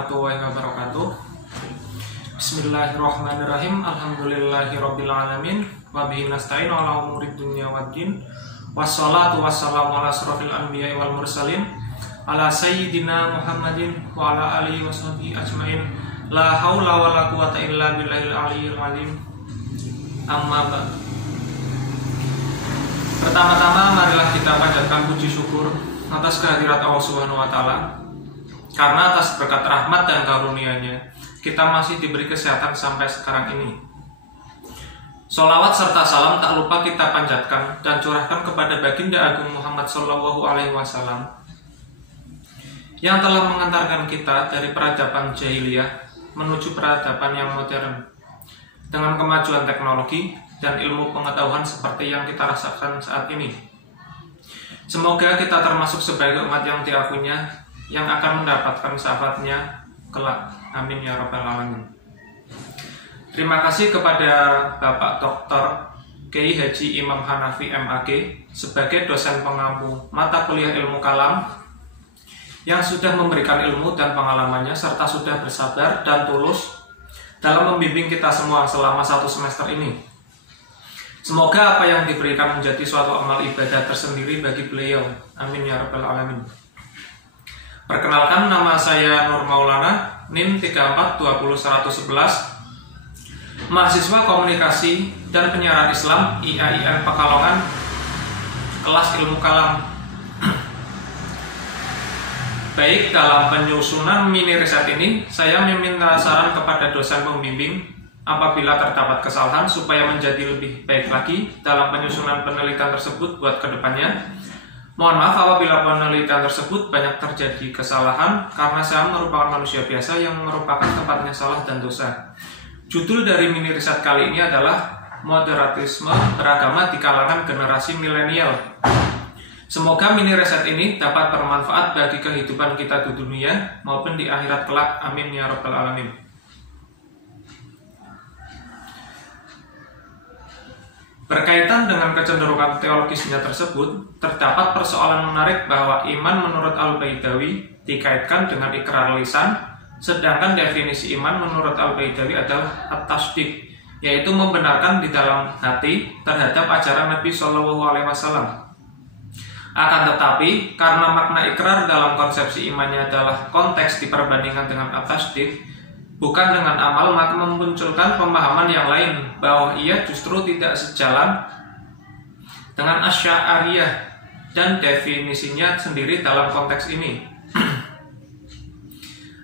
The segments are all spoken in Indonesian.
warahmatullahi wabarakatuh. Bismillahirrahmanirrahim. Alhamdulillahirabbil alamin. Wa bihi nasta'inu ala umurid dunya waddin. Wassalatu wassalamu ala asrofil anbiya'i wal mursalin ala sayyidina Muhammadin wa ala alihi wa sahbihi ajmain. La haula wa la quwata illa billahil aliyyil azim. Amma ba'd. Pertama-tama marilah kita panjatkan puji syukur atas kehadirat Allah Subhanahu wa taala. Karena atas berkat rahmat dan karunia-Nya, kita masih diberi kesehatan sampai sekarang ini. Sholawat serta salam tak lupa kita panjatkan dan curahkan kepada baginda agung Muhammad Sallallahu Alaihi Wasallam yang telah mengantarkan kita dari peradaban jahiliyah menuju peradaban yang modern dengan kemajuan teknologi dan ilmu pengetahuan seperti yang kita rasakan saat ini. Semoga kita termasuk sebagai umat yang diakuinya yang akan mendapatkan syafaatnya kelak. Amin ya rabbal alamin. Terima kasih kepada Bapak Dr. Kiai Haji Imam Hanafi MAG sebagai dosen pengampu mata kuliah ilmu kalam yang sudah memberikan ilmu dan pengalamannya serta sudah bersabar dan tulus dalam membimbing kita semua selama 1 semester ini. Semoga apa yang diberikan menjadi suatu amal ibadah tersendiri bagi beliau. Amin ya rabbal alamin. Perkenalkan, nama saya Nur Maulana, NIM 34201111, mahasiswa komunikasi dan penyiaran Islam IAIN Pekalongan, kelas ilmu kalam. Baik, dalam penyusunan mini riset ini, saya meminta saran kepada dosen pembimbing apabila terdapat kesalahan supaya menjadi lebih baik lagi dalam penyusunan penelitian tersebut buat kedepannya. Mohon maaf apabila penelitian tersebut banyak terjadi kesalahan karena saya merupakan manusia biasa yang merupakan tempatnya salah dan dosa. Judul dari mini riset kali ini adalah Moderatisme Beragama di Kalangan Generasi Milenial. Semoga mini riset ini dapat bermanfaat bagi kehidupan kita di dunia maupun di akhirat kelak. Amin ya rabbal alamin. Berkaitan dengan kecenderungan teologisnya tersebut, terdapat persoalan menarik bahwa iman menurut Al-Baidawi dikaitkan dengan ikrar lisan, sedangkan definisi iman menurut Al-Baidawi adalah at-tasdiq, yaitu membenarkan di dalam hati terhadap ajaran Nabi Shallallahu Alaihi Wasallam. Akan tetapi, karena makna ikrar dalam konsepsi imannya adalah konteks diperbandingkan dengan at-tasdiq, bukan dengan amal, maka memunculkan pemahaman yang lain bahwa ia justru tidak sejalan dengan Asy'ariyah dan definisinya sendiri dalam konteks ini.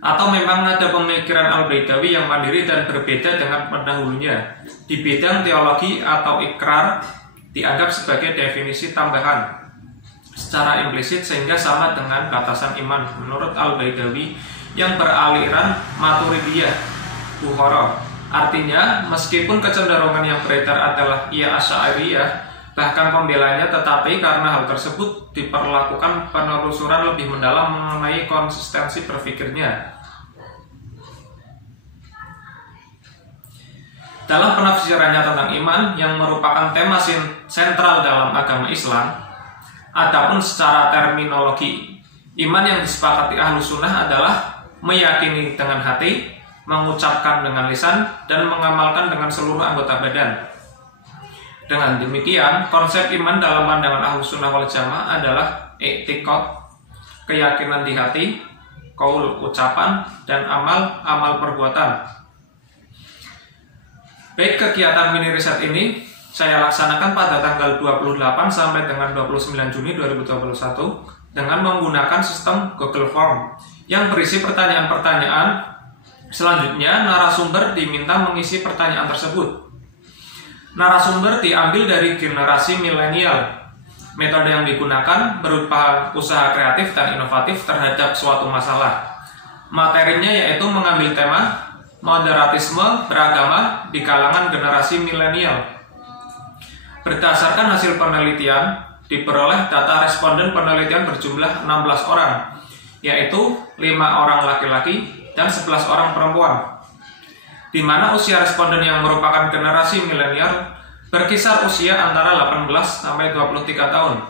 Atau memang ada pemikiran Al-Baidawi yang mandiri dan berbeda dengan pendahulunya. Di bidang teologi atau ikrar dianggap sebagai definisi tambahan secara implisit sehingga sama dengan batasan iman menurut Al-Baidawi yang beraliran Maturidiyah Bukhara. Artinya, meskipun kecenderungan yang beredar adalah ia Asy'ariyah, bahkan pembelanya, tetapi karena hal tersebut diperlakukan penelusuran lebih mendalam mengenai konsistensi berpikirnya. Dalam penafsirannya tentang iman yang merupakan tema sentral dalam agama Islam, adapun secara terminologi, iman yang disepakati Ahlus Sunnah adalah meyakini dengan hati, mengucapkan dengan lisan, dan mengamalkan dengan seluruh anggota badan. Dengan demikian, konsep iman dalam pandangan Ahlus Sunnah wal Jamaah adalah i'tiqad, keyakinan di hati, qaul ucapan, dan amal perbuatan. Baik, kegiatan mini riset ini saya laksanakan pada tanggal 28 sampai dengan 29 Juni 2021 dengan menggunakan sistem Google Form yang berisi pertanyaan-pertanyaan. Selanjutnya, narasumber diminta mengisi pertanyaan tersebut. Narasumber diambil dari generasi milenial. Metode yang digunakan berupa usaha kreatif dan inovatif terhadap suatu masalah. Materinya yaitu mengambil tema moderatisme beragama di kalangan generasi milenial. Berdasarkan hasil penelitian, diperoleh data responden penelitian berjumlah 16 orang, yaitu 5 orang laki-laki dan 11 orang perempuan, di mana usia responden yang merupakan generasi milenial berkisar usia antara 18 sampai 23 tahun.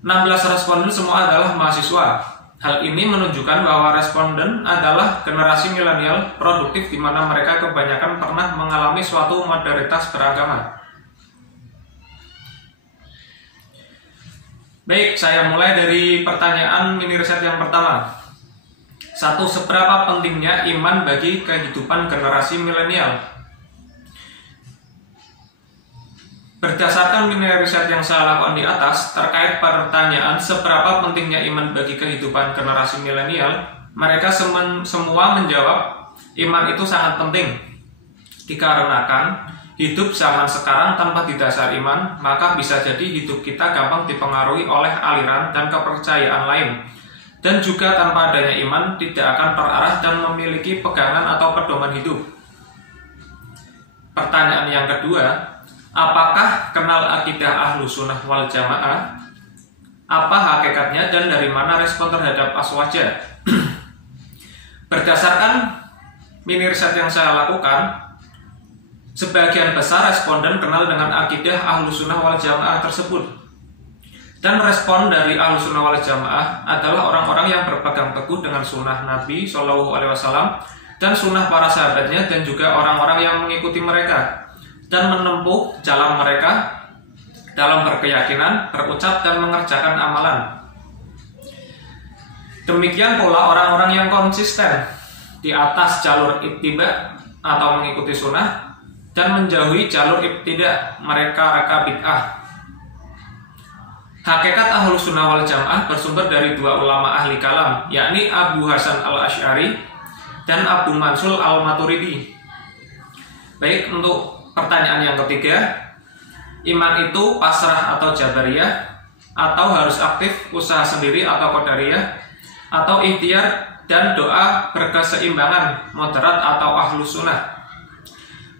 16 responden semua adalah mahasiswa. Hal ini menunjukkan bahwa responden adalah generasi milenial produktif di mana mereka kebanyakan pernah mengalami suatu modalitas beragama. Baik, saya mulai dari pertanyaan mini riset yang pertama. 1. Seberapa pentingnya iman bagi kehidupan generasi milenial? Berdasarkan mini riset yang saya lakukan di atas terkait pertanyaan seberapa pentingnya iman bagi kehidupan generasi milenial, mereka semua menjawab iman itu sangat penting. Dikarenakan hidup zaman sekarang tanpa didasar iman, maka bisa jadi hidup kita gampang dipengaruhi oleh aliran dan kepercayaan lain. Dan juga tanpa adanya iman tidak akan terarah dan memiliki pegangan atau pedoman hidup. Pertanyaan yang kedua, apakah kenal akidah Ahlus Sunnah wal Jamaah? Apa hakikatnya dan dari mana respon terhadap aswaja? Berdasarkan mini riset yang saya lakukan, sebagian besar responden kenal dengan akidah Ahlus Sunnah wal Jamaah tersebut. Dan respon dari Ahlus Sunnah wal Jamaah adalah orang-orang yang berpegang teguh dengan sunnah Nabi SAW dan sunnah para sahabatnya dan juga orang-orang yang mengikuti mereka dan menempuh jalan mereka dalam berkeyakinan, berucap, dan mengerjakan amalan. Demikian pula orang-orang yang konsisten di atas jalur ittiba atau mengikuti sunnah dan menjauhi jalur ibtida, mereka bid'ah. Hakikat Ahlus Sunnah wal Jamaah bersumber dari dua ulama ahli kalam, yakni Abu Hasan al-Asy'ari dan Abu Mansur al-Maturidi. Baik, untuk pertanyaan yang ketiga, iman itu pasrah atau jabariyah, atau harus aktif, usaha sendiri atau qadariyah, atau ikhtiar dan doa berkeseimbangan, moderat atau ahlus sunnah?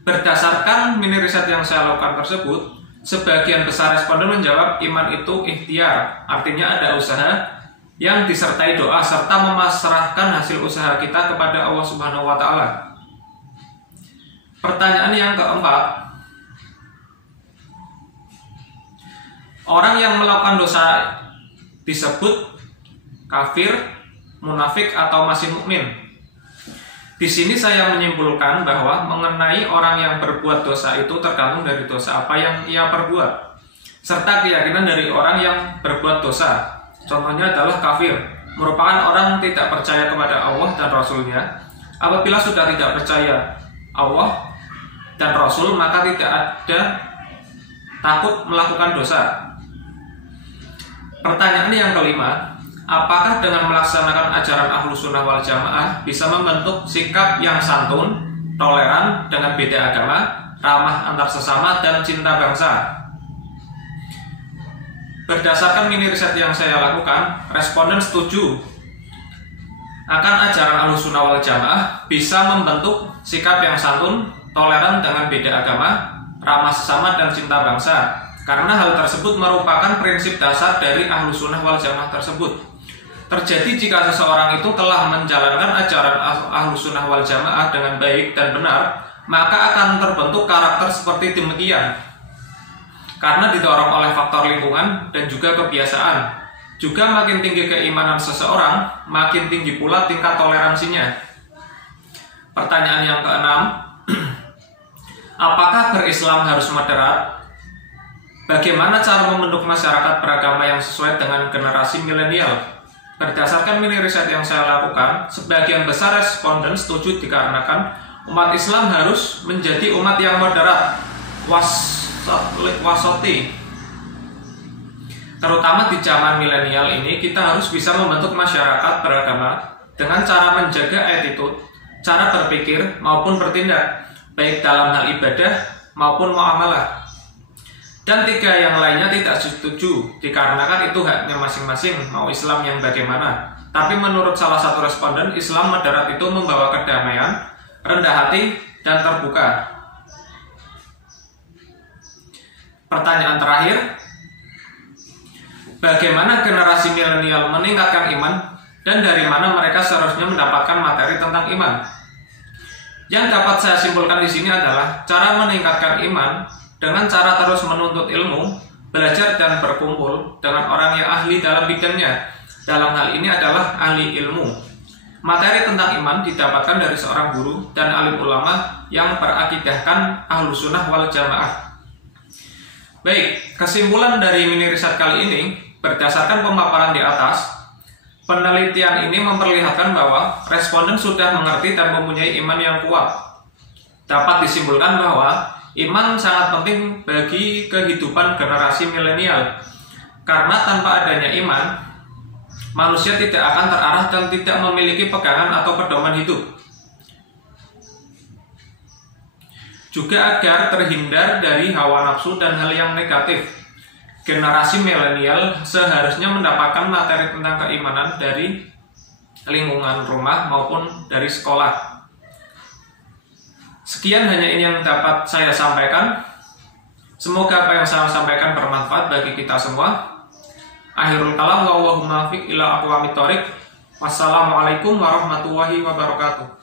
Berdasarkan mini riset yang saya lakukan tersebut, sebagian besar responden menjawab iman itu ikhtiar, artinya ada usaha yang disertai doa serta memasrahkan hasil usaha kita kepada Allah Subhanahu wa Ta'ala. Pertanyaan yang keempat, orang yang melakukan dosa disebut kafir, munafik, atau masih mukmin. Di sini saya menyimpulkan bahwa mengenai orang yang berbuat dosa itu tergantung dari dosa apa yang ia perbuat, serta keyakinan dari orang yang berbuat dosa. Contohnya adalah kafir, merupakan orang yang tidak percaya kepada Allah dan Rasulnya. Apabila sudah tidak percaya Allah dan Rasul, maka tidak ada takut melakukan dosa. Pertanyaan yang kelima, apakah dengan melaksanakan ajaran Ahlus Sunnah wal Jamaah bisa membentuk sikap yang santun, toleran dengan beda agama, ramah antar sesama, dan cinta bangsa? Berdasarkan mini riset yang saya lakukan, responden setuju akan ajaran Ahlus Sunnah wal Jamaah bisa membentuk sikap yang santun, toleran dengan beda agama, ramah sesama, dan cinta bangsa, karena hal tersebut merupakan prinsip dasar dari Ahlus Sunnah wal Jamaah tersebut. Terjadi jika seseorang itu telah menjalankan ajaran Ahlus Sunnah wal Jamaah dengan baik dan benar, maka akan terbentuk karakter seperti demikian, karena didorong oleh faktor lingkungan dan juga kebiasaan. Juga makin tinggi keimanan seseorang, makin tinggi pula tingkat toleransinya. Pertanyaan yang keenam, apakah berislam harus moderat? Bagaimana cara membentuk masyarakat beragama yang sesuai dengan generasi milenial? Berdasarkan mini riset yang saya lakukan, sebagian besar responden setuju dikarenakan umat Islam harus menjadi umat yang moderat, wasati. Terutama di zaman milenial ini, kita harus bisa membentuk masyarakat beragama dengan cara menjaga attitude, cara berpikir maupun bertindak, baik dalam hal ibadah maupun muamalah. Dan tiga yang lainnya tidak setuju, dikarenakan itu haknya masing-masing, mau Islam yang bagaimana. Tapi menurut salah satu responden, Islam moderat itu membawa kedamaian, rendah hati, dan terbuka. Pertanyaan terakhir, bagaimana generasi milenial meningkatkan iman dan dari mana mereka seharusnya mendapatkan materi tentang iman? Yang dapat saya simpulkan di sini adalah cara meningkatkan iman dengan cara terus menuntut ilmu, belajar dan berkumpul dengan orang yang ahli dalam bidangnya, dalam hal ini adalah ahli ilmu. Materi tentang iman didapatkan dari seorang guru dan alim ulama yang berakidahkan Ahlus Sunnah wal Jamaah. Baik, kesimpulan dari mini riset kali ini, berdasarkan pemaparan di atas, penelitian ini memperlihatkan bahwa responden sudah mengerti dan mempunyai iman yang kuat. Dapat disimpulkan bahwa iman sangat penting bagi kehidupan generasi milenial, karena tanpa adanya iman, manusia tidak akan terarah dan tidak memiliki pegangan atau pedoman hidup. Juga agar terhindar dari hawa nafsu dan hal yang negatif, generasi milenial seharusnya mendapatkan materi tentang keimanan dari lingkungan rumah maupun dari sekolah. Sekian hanya ini yang dapat saya sampaikan. Semoga apa yang saya sampaikan bermanfaat bagi kita semua. Akhirul kalam, wallahu muwaffiq ila aqwamit thoriq. Wassalamualaikum warahmatullahi wabarakatuh.